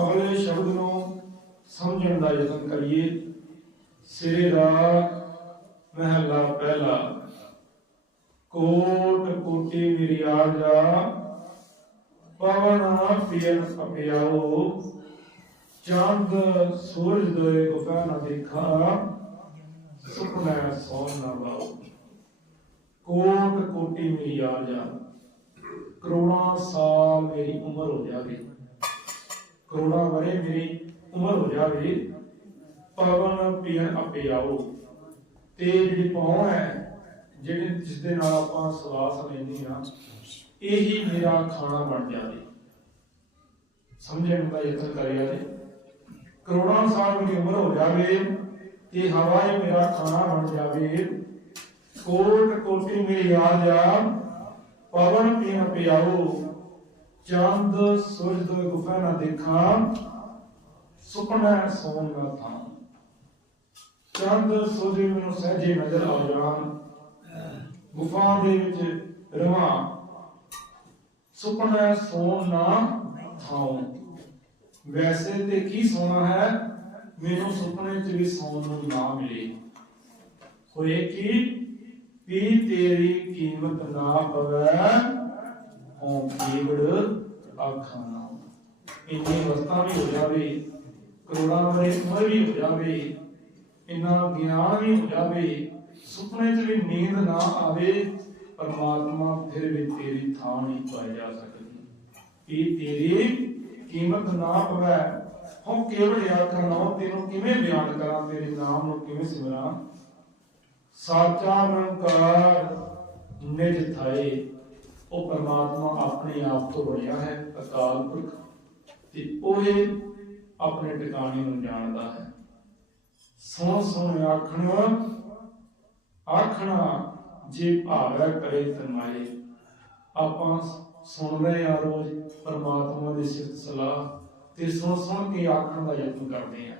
ਅਗਲੇ ਸ਼ਬਦ ਨੂੰ ਸਮਝਣ ਦਾ ਯਤਨ ਕਰੀਏ। ਸਿਰੇ ਦਾ ਮਹਿਲਾ ਪਹਿਲਾ। ਕੋਟ ਕੋਟੀ ਮੇਰੀ ਆਰਜਾ ਪਵਨ ਪੀਰ ਅਪਿਆਓ ਚੰਦ ਸੂਰਜ ਦੋਏ ਗੁਫਾ ਨਾ ਦੇਖਾ ਸੁਪਨਾ ਸੋਨ ਨਾ ਬਾਉ ਕੋਟ ਕੋਟੀ ਮੇਰੀ ਆਰਜਾ ਕਰੋੜਾਂ ਸਾਲ ਮੇਰੀ ਉਮਰ ਹੋ ਜਾਵੇ। ਕਰੋੜਾਂ ਵਰੇ ਮੇਰੀ ਉਮਰ ਹੋ ਜਾਵੇ ਪਵਨ ਪੀਰ ਅਪਿਆਓ ਤੇ ਜਿਹੜੀ ਪੌਣ ਹੈ, ਜਿਹੜੇ ਜਿਸ ਦੇ ਨਾਲ ਆਪਾਂ ਸਵਾਸ ਲੈਂਦੇ ਆ ਇਹੀ ਮੇਰਾ ਖਾਣਾ ਬਣ ਜਾਵੇ। ਸਮਝਣ ਦਾ ਯਤਨ ਕਰਿਆ ਜੀ। ਕਰੋੜਾਂ ਸਾਲ ਮੇਰੀ ਉਮਰ ਹੋ ਜਾਵੇ ਤੇ ਹਵਾ ਮੇਰਾ ਖਾਣਾ ਬਣ ਜਾਵੇ। ਕੋਟ ਕੋਟੀ ਮੇਰੀ ਯਾਦ ਆ ਪਵਨ ਪੀਣ ਪਿਆਓ ਚੰਦ ਸੂਰਜ ਦੋ ਗੁਫਾ ਨਾ ਦੇਖਾਂ, ਸੁਪਨਾ ਸੋਨ ਨਾ ਥਾਂ। ਚੰਦ ਸੂਰਜ ਮੈਨੂੰ ਸਹਜੇ ਨਜ਼ਰ ਆ ਜਾਣ ਗੁਫਾ ਦੇ ਵਿੱਚ ਰਵਾਂ। ਸੁਪਨਾ ਸੋਨ ਨਾ ਥਾਉ। ਵੈਸੇ ਤੇ ਕੀ ਸੋਨਾ ਹੈ? ਮੈਨੂੰ ਸੁਪਨੇ 'ਚ ਵੀ ਸੌਣ ਨੂੰ ਨਾ ਮਿਲੇ। ਹੋਏ ਕਿ? ਵੀ ਤੇਰੀ ਕੀਮਤ ਨਾ ਪਵੈ। ਹੋਂ ਕੀਵੜ ਆਖਾਨਾ ਇੰਨੀ ਵਸਤਾਂ ਵੀ ਹੋ ਜਾਵੇ, ਕਰੋੜਾਂ ਵਰੇ ਉਮਰ ਵੀ ਹੋ ਜਾਵੇ, ਇੰਨਾ ਗਿਆਨ ਵੀ ਹੋ ਜਾਵੇ, ਸੁਪਨੇ 'ਚ ਵੀ ਨੀਂਦ ਨਾ ਆਵੇ, ਪਰਮਾਤਮਾ ਫਿਰ ਵੀ ਤੇਰੀ ਥਾਂ ਨਹੀਂ ਪਾਈ ਜਾ ਸਕਦੀ। ਇਹ ਤੇਰੀ ਕੀਮਤ ਨਾ ਪਵੈ ਹਉ ਕੇਵਲ ਆਖਾਂ ਨਾ ਤੈਨੂੰ ਕਿਵੇਂ ਬਿਆਨ ਕਰਾਂ, ਤੇਰੇ ਨਾਮ ਨੂੰ ਕਿਵੇਂ ਸਿਮਰਾਂ? ਸਾਚਾ ਨਿਰੰਕਾਰ ਨਿਜ ਥਾਏ ਉਹ ਪਰਮਾਤਮਾ ਆਪਣੇ ਆਪ ਤੋਂ ਬਣਿਆ ਹੈ ਅਕਾਲ ਪੁਰਖ ਤੇ ਉਹ ਆਪਣੇ ਟਿਕਾਣੇ ਨੂੰ ਜਾਣਦਾ ਹੈ। ਸੁਣ ਸੁਣ ਆਖਣ, ਆਖਣਾ, ਜੇ ਭਾਵੈ ਕਰੇ ਤਨਮਾਏ। ਆਪਾਂ ਸੁਣ ਰਹੇ ਆ ਰੋਜ਼ ਪਰਮਾਤਮਾ ਦੀ ਸਿਫਤ ਸਲਾਹ ਤੇ ਸੁਣ ਸੁਣ ਕੇ ਆਖਣ ਦਾ ਯਤਨ ਕਰਦੇ ਆ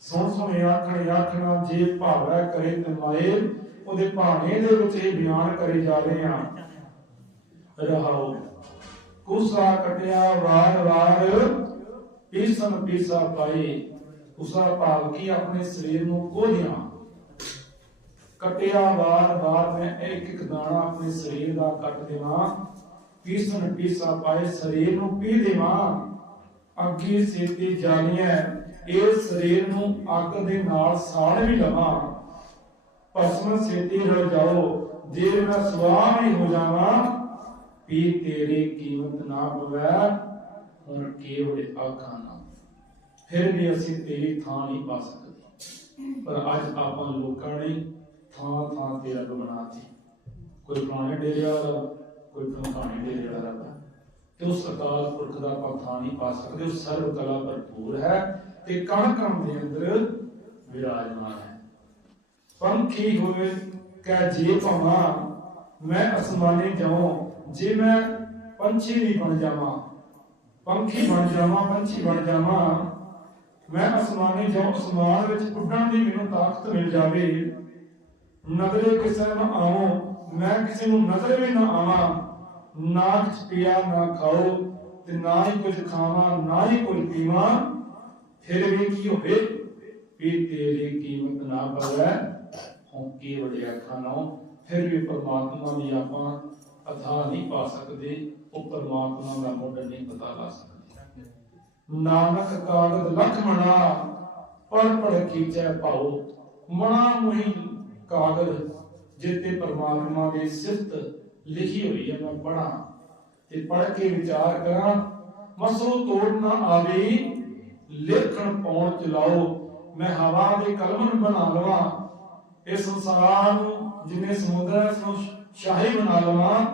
ਸੁਣ ਸੁਣ ਆਖਣ, ਆਖਣਾ, ਜੇ ਭਾਵੈ ਕਰੇ ਤਨਮਾਏ, ਉਹਦੇ ਭਾਣੇ ਦੇ ਵਿੱਚ ਇਹ ਬਿਆਨ ਕਰੇ ਜਾ ਰਹੇ ਆ ਰਹਾਓ। ਕੁਸਾ ਕਟਿਆ, ਵਾਰ ਵਾਰ ਪੀਸਨ ਪੀਸਾ ਪਾਏ। ਕੁਸਾ ਭਾਵ ਕੀ? ਆਪਣੇ ਸਰੀਰ ਨੂੰ ਕੋਝਿਆ ਕਟਿਆ, ਵਾਰ ਵਾਰ ਮੈਂ ਇੱਕ ਇੱਕ ਦਾਣਾ ਆਪਣੇ ਸਰੀਰ ਦਾ ਕੱਟ ਦੇਵਾਂ। ਪੀਸਨ ਪੀਸਾ ਪਾਏ, ਸਰੀਰ ਨੂੰ ਪੀ ਦੇਵਾਂ। ਅੱਗੀ ਸੇਤੀ ਜਾਣੀਐ, ਇਹ ਸਰੀਰ ਨੂੰ ਅੱਗ ਦੇ ਨਾਲ ਸਾੜ ਵੀ ਲਵਾਂ। ਭਸਮ ਸੇਤੀ ਰਲ ਜਾਓ ਜੇ ਮੈਂ ਸਵਾਹ ਹੀ ਹੋ ਜਾਵਾਂ ਪੀ ਤੇਰੀ ਕੀਮਤ ਨਾ ਪਵੈ ਹੁਣ ਕੇਵਲ ਆਖਾਨਾ ਫਿਰ ਵੀ ਅਸੀਂ ਤੇਰੀ ਥਾਂ ਨਹੀਂ ਪਾ ਸਕਦੇ। ਪਰ ਅੱਜ ਆਪਾਂ ਲੋਕਾਂ ਨੇ ਥਾਂ ਥਾਂ ਤੇ ਰੱਬ ਬਣਾਤੀ। ਕੋਈ ਫਲਾਣੇ ਡੇਰੇ ਵਾਲਾ, ਕੋਈ ਫਲਾਣੇ ਡੇਰੇ ਵਾਲਾ। ਤੇ ਉਸ ਅਕਾਲ ਪੁਰਖ ਦਾ ਆਪਾਂ ਥਾਂ ਨਹੀਂ ਪਾ ਸਕਦੇ। ਉਹ ਸਰਵ ਕਲਾ ਭਰਪੂਰ ਹੈ ਤੇ ਕਣ ਕਣ ਦੇ ਅੰਦਰ ਵਿਰਾਜਮਾਨ ਹੈ। ਪੰਖੀ ਹੋਵੇ, ਕਹ ਜੇ ਭਵਾਂ, ਮੈਂ ਅਸਮਾਨੇ ਜਾਵਾਂ ਜੇ ਮੈਂ ਪੰਛੀ ਵੀ ਬਣ ਜਾਵਾਂ, ਪੰਖੀ ਬਣ ਜਾਵਾਂ, ਪੰਛੀ ਬਣ ਜਾਵਾਂ, ਮੈਂ ਅਸਮਾਨੇ ਜਾਵਾਂ ਅਸਮਾਨ ਵਿੱਚ ਉੱਡਣ ਦੀ ਮੈਨੂੰ ਤਾਕਤ ਮਿਲ ਜਾਵੇ, ਨਜ਼ਰੇ ਕਿਸੇ ਨੂੰ ਆਵਾਂ ਮੈਂ ਕਿਸੇ ਨੂੰ ਨਜ਼ਰ ਵੀ ਨਾ ਆਵਾਂ, ਨਾ ਕੁਛ ਪੀਆ, ਨਾ ਖਾਓ, ਤੇ ਨਾ ਹੀ ਕੁਝ ਖਾਵਾਂ, ਨਾ ਹੀ ਕੁਝ ਪੀਵਾਂ, ਫਿਰ ਵੀ ਕੀ ਹੋਵੇ? ਵੀ ਤੇਰੀ ਕੀਮਤ ਨਾ ਪਵੇ ਹੋਂ ਕੀ ਵੜਿਆ ਖਾਣੋ, ਫਿਰ ਵੀ ਪਰਮਾਤਮਾ ਦੀ ਆਪਾਂ ਅਥਾ ਨਹੀਂ ਪਾ ਸਕਦੇ, ਉਹ ਪਰਮਾਤਮਾ ਦਾ ਮੁੱਢ ਨਹੀਂ ਪਤਾ ਲਾ ਸਕਦੇ। ਨਾਨਕ ਕਾਗਦ ਲਖ ਮਣਾ ਪੜ ਪੜ ਕੀਚੈ ਪਾਓ ਮਣਾ ਮੁਹੀ ਕਾਗਦ ਜਿੱਤੇ ਪਰਮਾਤਮਾ ਦੀ ਸਿਫਤ ਲਿਖੀ ਹੋਈ ਹੈ, ਮੈਂ ਪੜਾਂ ਤੇ ਪੜ ਕੇ ਵਿਚਾਰ ਕਰਾਂ, ਮਸੋ ਤੋੜ ਨਾ ਆਵੇ, ਲੇਖਣ ਪਾਉਣ ਚਲਾਓ। ਮੈਂ ਹਵਾ ਦੇ ਕਲਮਨ ਬਣਾ ਲਵਾਂ, ਇਸ ਸੰਸਾਰ ਨੂੰ ਜਿੰਨੇ ਸਮੁੰਦਰ ਹੈ ਉਸ ਨੂੰ ਸ਼ਾਹੀ ਬਣਾ ਲਵਾਂ।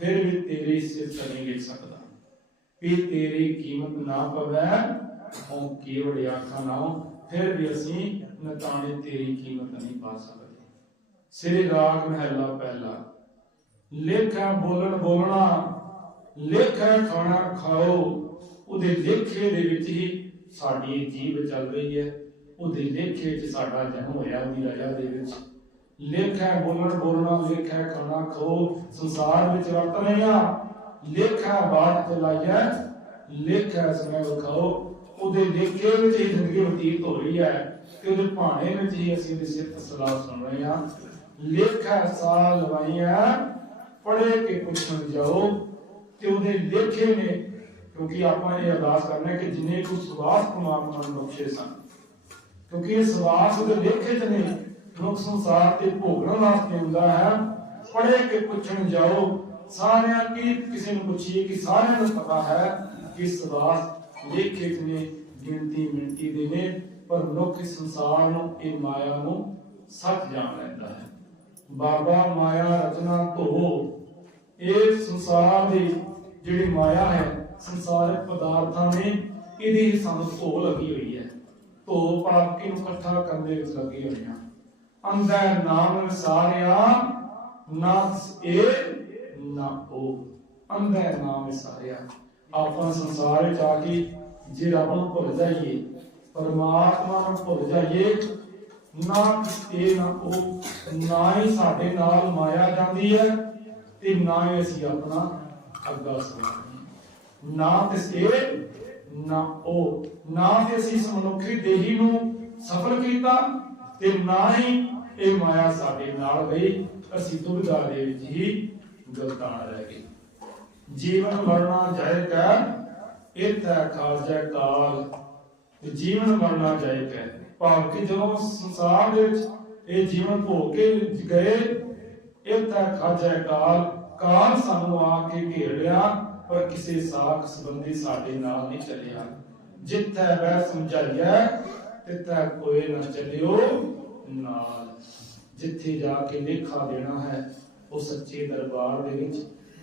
ਫਿਰ ਵੀ ਤੇਰੀ ਸਿਫਤ ਨਹੀਂ ਲਿਖ ਸਕਦਾ। ਵੀ ਤੇਰੀ ਕੀਮਤ ਨਾ ਪਵੈ, ਉਹ ਕੇਵੜ ਆਖਾਂ ਨਾ ਫਿਰ ਵੀ ਅਸੀਂ ਨਤਾਣੇ ਤੇਰੀ ਕੀਮਤ ਨਹੀਂ ਪਾ ਸਕਦੇ। ਸ੍ਰੀ ਰਾਗ ਮਹਿਲਾ ਪਹਿਲਾ, ਲੇਖਾ ਬੋਲਣ ਬੋਲਣਾ, ਲੇਖਾ ਖਾਣਾ ਖਾਓ, ਉਹਦੇ ਲੇਖੇ ਦੇ ਵਿੱਚ ਹੀ ਸਾਡੀ ਜੀਵ ਚੱਲ ਰਹੀ ਹੈ, ਉਹਦੇ ਲੇਖੇ 'ਚ ਸਾਡਾ ਜਨਮ ਹੋਇਆ, ਉਹਦੀ ਰਜਾ ਦੇ ਵਿੱਚ। ਲੇਖਾ ਬੋਲਣ, ਬੋਲਣਾ, ਲੇਖਾ ਖਾਣਾ ਖਾਓ ਸੰਸਾਰ ਵਿੱਚ ਵਰਤ ਰਹੇ ਆ ਲੇਖਾ ਬਾਤ ਚਲਾਈਐ ਲੇਖਾ ਸਮੇਂ ਵਿਖਾਓ ਉਹਦੇ ਲੇਖੇ ਵਿੱਚ ਹੀ ਜ਼ਿੰਦਗੀ ਬਤੀਤ ਹੋ ਰਹੀ ਹੈ। ਤੇ ਉਹਦੇ ਭਾਣੇ ਵਿੱਚ ਹੀ ਅਸੀਂ ਉਹਦੀ ਸਿਫਤ ਸੁਣ ਰਹੇ ਹਾਂ। ਲੇਖਾ ਸਾਲ ਲਵਾਈਆਂ ਪੜ੍ਹੇ ਕੇ ਪੁੱਛਣ ਜਾਓ। ਤੇ ਉਹਦੇ ਲੇਖੇ ਨੇ, ਕਿਉਂਕਿ ਆਪਾਂ ਇਹ ਅਰਦਾਸ ਕਰਨਾ ਹੈ ਕਿ ਜਿੰਨੇ ਕੋ ਸਵਾਸ ਪਰਮਾਤਮਾ ਨੂੰ ਬਖਸ਼ੇ ਸਨ। ਕਿਉਂਕਿ ਇਹ ਸਵਾਸ ਉਹਦੇ ਲੇਖੇ ਚ ਨੇ। ਲੋਕ ਸੰਸਾਰ ਤੇ ਭੋਗਣ ਵਾਸਤੇ ਹੁੰਦਾ ਹੈ। ਪੜ੍ਹੇ ਕੇ ਪੁੱਛਣ ਜਾਓ, ਸਾਰਿਆਂ ਕੀ ਕਿਸੇ ਨੂੰ ਪੁੱਛੀਏ ਕਿ ਸਾਰਿਆਂ ਨੂੰ ਪਤਾ ਹੈ ਕਿ ਸਵਾਸ ਲੇਖੇ ਨੇ ਗਿਣਤੀ ਮਿੰਟੀ ਦੇ ਨੇ, ਪਰ ਮਨੁੱਖ ਇਸ ਸੰਸਾਰ ਨੂੰ, ਇਹ ਮਾਇਆ ਨੂੰ ਸੱਚ ਜਾਣ ਲੈਂਦਾ ਹੈ। ਬਾਬਾ ਮਾਇਆ ਰਚਨਾ ਧੋ ਇਹ ਸੰਸਾਰ ਦੀ ਜਿਹੜੀ ਮਾਇਆ ਹੈ, ਸੰਸਾਰਿਕ ਪਦਾਰਥਾਂ ਨੇ, ਇਹਦੀ ਸਾਨੂੰ ਧੋ ਲੱਗੀ ਹੋਈ ਹੈ। ਧੋ ਪਾਪ ਨੂੰ ਇਕੱਠਾ ਕਰਨ ਦੇ ਵਿੱਚ ਲੱਗੀ ਹੋਈਆਂ ਅੰਦਰ ਨਾਮ ਵਿਸਾਰਿਆ ਨਾ ਇਹ ਨਾ ਉਹ ਅੰਦਰ ਨਾਮ ਵਿਸਾਰਿਆ। ਆਪਾਂ ਸੰਸਾਰ ਵਿੱਚ ਆ ਕੇ ਜੇ ਰੱਬ ਨੂੰ ਭੁੱਲ ਜਾਈਏ, ਪਰਮਾਤਮਾ ਨੂੰ ਭੁੱਲ ਜਾਈਏ ਨਾ ਇਹ ਨਾ ਉਹ ਨਾ ਹੀ ਸਾਡੇ ਨਾਲ ਮਾਇਆ ਜਾਂਦੀ ਹੈ ਤੇ ਨਾ ਹੀ ਅਸੀਂ ਆਪਣਾ ਅੱਗਾ ਸੁਣਾਉਂਦੇ ਨਾ ਤੇ ਇਹ ਨਾ ਉਹ ਨਾ ਤੇ ਅਸੀਂ ਇਸ ਮਨੁੱਖੀ ਦੇਹੀ ਨੂੰ ਸਫਲ ਕੀਤਾ ਤੇ ਨਾ ਹੀ ਇਹ ਮਾਇਆ ਸਾਡੇ ਨਾਲ ਗਈ ਅਸੀਂ ਦੁਬਿਧਾ ਦੇ ਵਿੱਚ ਹੀ ਗਲਤਾਨ ਰਹਿ ਗਏ। ਜੀਵਨ ਮਰਨਾ ਜਾਇਕਾ ਇਤੈ ਖਾਜੈ ਕਾਲ। ਤੇ ਜੀਵਨ ਮਰਨਾ ਜਾਇਕਾ ਭਾਵ ਕਿ ਜਦੋਂ ਸੰਸਾਰ ਦੇ ਵਿੱਚ ਇਹ ਜੀਵਨ ਭੋਗ ਕੇ ਗਏ ਇਤੈ ਖਾਜੈ ਕਾਲ ਕਾਲ ਸਾਨੂੰ ਆ ਕੇ ਘੇਰ ਲਿਆ ਪਰ ਕਿਸੇ ਸਾਖ ਸੰਬੰਧੀ ਸਾਡੇ ਨਾਲ ਨਹੀਂ ਚੱਲਿਆ। ਜਿੱਥੈ ਵੈ ਸਮਝਾਈਐ, ਤਿੱਥੈ ਕੋਈ ਨਾ ਚੱਲਿਓ ਨਾਲ। ਜਿੱਥੇ ਜਾ ਕੇ ਲੇਖਾ ਦੇਣਾ ਹੈ, ਉਹ ਸੱਚੇ ਦਰਬਾਰ ਦੇ ਵਿੱਚ।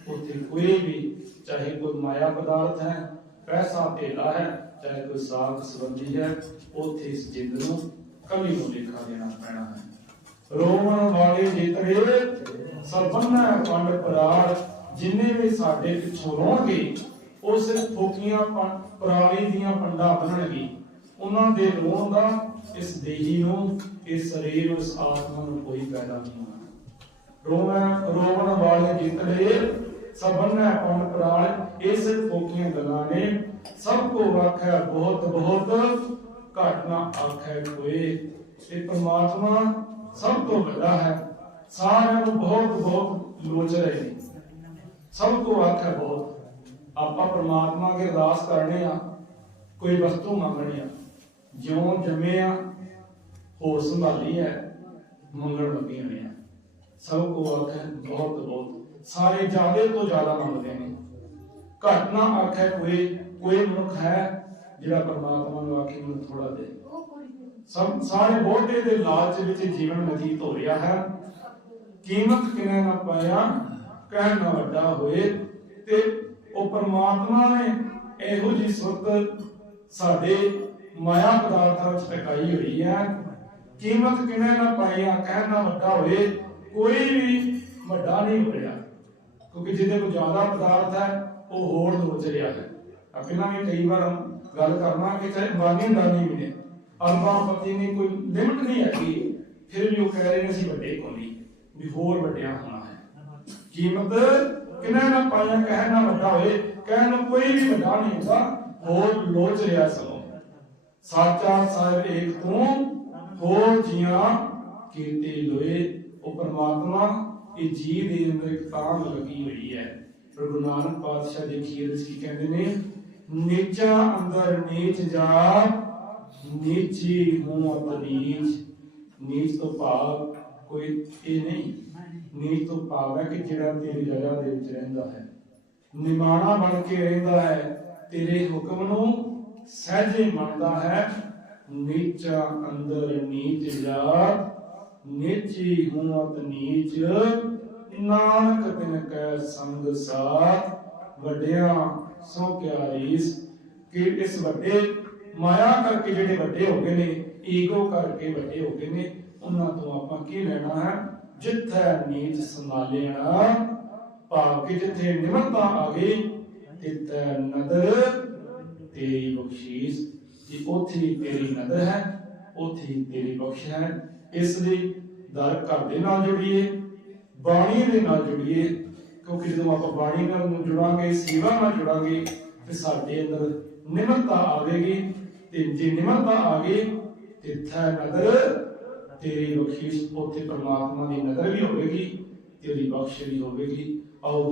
ਉੱਥੇ ਕੋਈ ਵੀ, ਚਾਹੇ ਕੋਈ ਮਾਇਆ ਪਦਾਰਥ ਹੈ, ਪੈਸਾ ਧੇਲਾ ਹੈ, ਚਾਹੇ ਕੋਈ ਸਾਖ ਸੰਬੰਧੀ ਹੈ, ਉੱਥੇ ਇਸ ਜਿੰਦ ਨੂੰ ਕਲੀ ਨੂੰ ਲੇਖਾ ਦੇਣਾ ਪੈਣਾ ਹੈ। ਰੋਵਣ ਵਾਲੇ ਜਿਤਰੇ ਸਭਨਾ ਪੰਡ ਪਰਾਰ ਜਿੰਨੇ ਵੀ ਸਾਡੇ ਪਿੱਛੋਂ ਰੋਣਗੇ, ਉਹ ਫੋਕੀਆਂ ਪਰਾਲੀ ਦੀਆਂ ਪੰਡਾ ਬਣਨਗੇ। ਉਹਨਾਂ ਦੇ ਰੋਣ ਦਾ, ਇਸ ਦੇਹੀ ਨੂੰ, ਇਸ ਸਰੀਰ ਨੂੰ, ਇਸ ਆਤਮਾ ਨੂੰ ਕੋਈ ਫਾਇਦਾ ਨਹੀਂ ਹੋਣਾ। ਰੋਵਣ ਰੋਵਣ ਵਾਲੇ ਜਿਤਨੇ ਸਭਨਾ ਪੰਡ ਪਰਾਰ ਇਹ ਫੋਕੀਆਂ ਗੱਲਾਂ ਨੇ ਸਭ ਕੋ ਵਾਖਿਆ ਬਹੁਤ ਬਹੁਤ, ਘਟ ਨਾ ਆਖੈ ਕੋਈ। ਪ੍ਰਮਾਤਮਾ ਸਭ ਤੋਂ ਵੱਡਾ ਹੈ। ਸਾਰਿਆਂ ਨੂੰ ਬਹੁਤ ਬਹੁਤ ਲੋਚ ਰਹੇ ਨੇ। ਸਭ ਕੋ ਆਖਿਆ ਬਹੁਤ। ਆਪਾਂ ਪ੍ਰਮਾਤਮਾ ਅਗੇ ਅਰਦਾਸ ਕਰਨੇ ਆ, ਕੋਈ ਵਸਤੂ ਮੰਗਣੀ ਆ। ਜਿਉਂ ਜੰਮੇ ਆ, ਹੋਰ ਸੰਭਾਲੀ ਹੈ ਮੰਗਣ ਲੱਗੇ ਹੋਏ ਆ ਸਭ ਕੋ ਆਖਿਆ ਬਹੁਤ ਬਹੁਤ। ਸਾਰੇ ਜ਼ਿਆਦੇ ਤੋਂ ਜ਼ਿਆਦਾ ਮੰਗਦੇ ਨੇ। ਘਟ ਨਾ ਆਖੇ ਕੋਈ ਕੋਈ ਮਨੁੱਖ ਹੈ ਜਿਹੜਾ ਪ੍ਰਮਾਤਮਾ ਨੂੰ ਆਖੇ ਮੈਨੂੰ ਥੋੜਾ ਦੇ। ਸਭ, ਸਾਰੇ ਬਹੁਤੇ ਦੇ ਲਾਲਚ ਵਿੱਚ ਜੀਵਨ ਬਤੀਤ ਹੋ ਰਿਹਾ ਹੈ। ਕੀਮਤ ਕਿਨੇ ਨਾ ਪਾਇਆ ਕਹਿ ਨਾ ਵੱਡਾ ਹੋਏ ਤੇ ਉਹ ਪਰਮਾਤਮਾ ਨੇ ਇਹੋ ਜੀ ਸੁਰਤ ਸਾਡੇ ਮਾਇਆ ਪਦਾਰਥਾਂ ਵਿੱਚ ਟਿਕਾਈ ਹੋਈ ਹੈ। ਕੀਮਤ ਕਿਨੇ ਨਾ ਪਾਇਆ ਕਹਿ ਨਾ ਵੱਡਾ ਹੋਏ, ਕੋਈ ਵੀ ਵੱਡਾ ਨਹੀਂ ਹੋ ਕਿਉਂਕਿ ਜਿਹਦੇ ਕੋਲ ਜ਼ਿਆਦਾ ਪਦਾਰਥ ਹੈ, ਉਹ ਹੋਰ ਲੋਚ ਰਿਹਾ ਹੈ ਪਹਿਲਾਂ ਵੀ ਕਈ ਵਾਰ ਗੱਲ ਕਰਨਾ ਕਿ ਚਾਹੇ ਬਾਨੀ ਦਾਨੀ ਵੀ ਨੇ ਅਰਬਾਂ ਨੇ ਕੋਈ ਲਿਮਟ ਨਹੀਂ ਹੈਗੀ। ਫਿਰ ਵੀ ਉਹ ਕਹਿ ਰਹੇ ਨੇ, ਅਸੀਂ ਵੱਡੇ ਕੋਲੀ ਵੀ ਹੋਰ ਵੱਡਿਆ ਹੋਣਾ ਹੈ। ਕੀਮਤ ਕਿਨਾਂ ਨਾ ਪਾਇਆ ਕਹਿ ਵੱਡਾ ਹੋਏ, ਕਹਿਣ ਨੂੰ ਕੋਈ ਵੀ ਵੱਡਾ ਨਹੀਂ ਹੁੰਦਾ, ਹੋਰ ਲੋਚ ਰਿਹਾ ਸਗੋਂ ਸਾਚਾ ਸਾਹਿਬ ਏਕ ਤੂੰ ਹੋ ਜੀਆਂ ਕੀਤੇ ਲੋਏ। ਉਹ ਪਰਮਾਤਮਾ, ਇਹ ਜੀ ਦੇ ਅੰਦਰ ਇੱਕ ਤਾਂਗ ਲੱਗੀ ਹੋਈ ਹੈ। ਪਰ ਗੁਰੂ ਨਾਨਕ ਪਾਤਸ਼ਾਹ ਦੇ ਖੀਰ ਵਿੱਚ ਕੀ ਕਹਿੰਦੇ ਨੇ? ਨੀਚਾ ਅੰਦਰ ਨੀਚ ਜਾ, ਨੀਚੀ ਹੂੰ ਅਤ ਨੀਚ। ਤੋਂ ਭਾਵ ਕੋਈ ਇਹ ਨਹੀਂ। ਨੀਚ ਤੋਂ ਭਾਵ ਹੈ ਕਿ ਜਿਹੜਾ ਤੇਰੀ ਰਜ਼ਾ ਦੇ ਵਿੱਚ ਰਹਿੰਦਾ ਹੈ। ਨਿਮਾਣਾ ਬਣ ਕੇ ਰਹਿੰਦਾ ਹੈ। ਤੇਰੇ ਹੁਕਮ ਨੂੰ ਸਹਿਜੇ ਮੰਨਦਾ ਹੈ। ਨੀਚਾ ਅੰਦਰ ਨੀਚ ਜਾ ਨੀਚੀ ਹੂੰ ਨੀਚ। ਨਾਨਕ ਤਿਨ ਕੈ ਸੰਗ ਸਾਥ, ਵੱਡਿਆਂ ਸੋ ਕਿਆ ਕਿ ਇਸ ਵੱਡੇ ਮਾਇਆ ਕਰਕੇ ਜਿਹੜੇ ਵੱਡੇ ਹੋ ਗਏ ਨੇ, ਈਗੋ ਕਰਕੇ ਵੱਡੇ ਹੋ ਗਏ ਨੇ, ਉਹਨਾਂ ਤੋਂ ਆਪਾਂ ਕੀ ਲੈਣਾ ਹੈ? ਜਿੱਥੇ ਨੀਚ ਸੰਭਾਲਿਆ, ਭਾਵ ਕਿ ਜਿੱਥੇ ਨਿਮਰਤਾ ਆ ਗਈ, ਤਿੱਥੇ ਨਦਰ ਤੇਰੀ ਬਖਸ਼ੀਸ਼ ਕਿ ਉੱਥੇ ਹੀ ਤੇਰੀ ਨਦਰ ਹੈ, ਉੱਥੇ ਹੀ ਤੇਰੀ ਬਖਸ਼ ਹੈ। ਇਸ ਲਈ ਦਰ ਘਰ ਦੇ ਨਾਲ ਜੁੜੀਏ ਬਾਣੀ ਦੇ ਨਾਲ ਜੁੜੀਏ, ਕਿਉਂਕਿ ਜਦੋਂ ਆਪਾਂ ਬਾਣੀ ਨਾਲ ਜੁੜਾਂਗੇ, ਸੇਵਾ ਨਾਲ ਜੁੜਾਂਗੇ, ਤੇ ਸਾਡੇ ਅੰਦਰ ਨਿਮਰਤਾ ਆਵੇਗੀ। ਤੇ ਜੇ ਨਿਮਰਤਾ ਆ ਗਈ ਤਿੱਥੈ ਨਦਰ ਤੇਰੀ ਬਖਸ਼ਿਸ਼, ਉੱਥੇ ਪਰਮਾਤਮਾ ਦੀ ਨਜ਼ਰ ਵੀ ਹੋਵੇਗੀ, ਤੇਰੀ ਬਖਸ਼ ਵੀ ਹੋਵੇਗੀ। ਆਓ